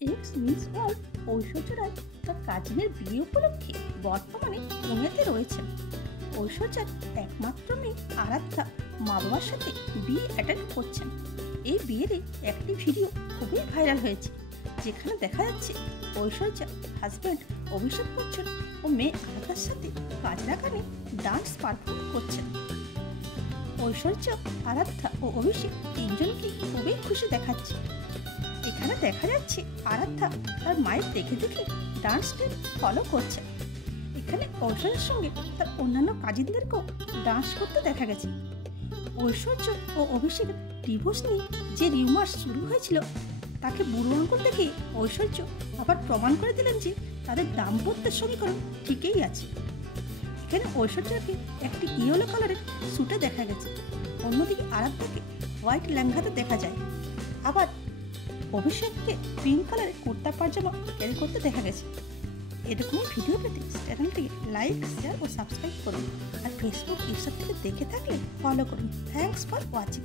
X miss world ঐশ্বর্য রায় তার কাজিনের বিয়ে উপলক্ষে বর্তমানে পুনেতে রয়েছেন। ঐশ্বর্যার একমাত্র মেয়ে আরাধ্যা মা বাবার সাথে বিয়ে অ্যাটেন্ড করছেন। এই বিয়ের একটি ভিডিও খুবই ভাইরাল হয়েছে, যেখানে দেখা যাচ্ছে ঐশ্বর্যা হাজব্যান্ড অভিষেক বচ্চন ও মেয়ে আরাধ্যার সাথে কাজরা গানে ডান্স পারফর্ম করছেন। ঐশ্বর্য, আরাধ্যা ও অভিষেক তিনজনকেই খুবই খুশি দেখাচ্ছে। এখানে দেখা যাচ্ছে আরাধ্যা তার মায়ের দেখে দেখে ডান্স স্টেপ ফলো করছে। এখানে ঐশ্বর্যের সঙ্গে তার অন্যান্য কাজিনদেরকেও ডান্স করতে দেখা গেছে। ঐশ্বর্য ও অভিষেকের ডিভোর্স নিয়ে যে রিউমার্স শুরু হয়েছিল, তাকে বুড়ো আঙ্গুল দেখে ঐশ্বর্য আবার প্রমাণ করে দিলেন যে তাদের দাম্পত্যের সমীকরণ ঠিকই আছে। এখানে ঐশ্বর্যকে একটি ইয়েলো কালারের স্যুটে দেখা গেছে, অন্যদিকে আরাধ্যাকে হোয়াইট লেহেঙ্গাতে দেখা যায়। আবার অভিষেককে পিঙ্ক কালারের কুর্তা পায়জামা ক্যারি করতে দেখা গেছে। এরকমই ভিডিও পেতে চ্যানেলটিকে লাইক, শেয়ার ও সাবস্ক্রাইব করুন। আর ফেসবুক ইউজার থেকে দেখে থাকলে ফলো করুন। Thanks for watching.